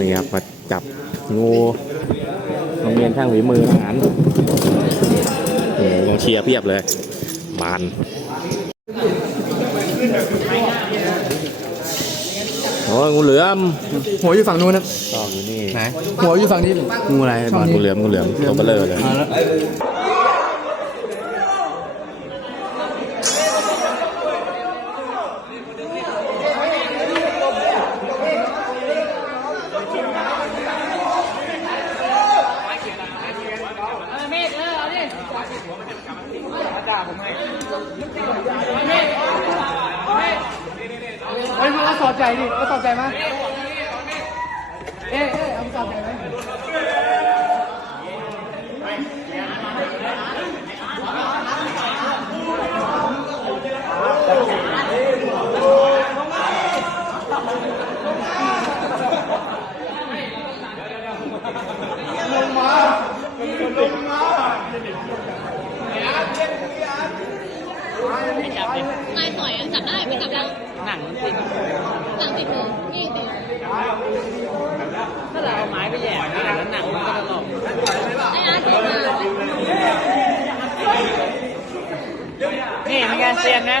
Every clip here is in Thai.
นี่ครับมาจับงูโรงเรียนช่างฝีมือทหารนี่กองเชียร์เพียบเลยบานโอ้ยงูเหลือมหัวอยู่ฝั่งนู้นนะตอกอยู่นี่ไหนหัวอยู่ฝั่งนี้งูอะไรบานงูเหลือมงูเหลือมตัวเบลเลอร์เลย มาแล้วเฮ้ยมาสอดใจดิมาสอดใจมั้ยเอ๊ะเอ๊ะเอาสอดใจไหม ไม่ปล่อยอะจับได้ไม่จับแล้วหนังมันติดหนังติดมือนี่ติดถ้าเราเอาไม้ไปแหย่หนังหนังมันก็จะหลอกไอ้อาร์ตมานี่เป็นไงเซียนนะ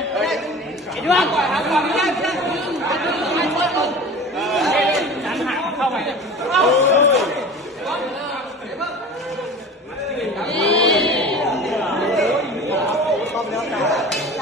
ไอ้ด้วงฉันหักเข้าไป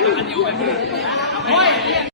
那你有本事你就来拿个快递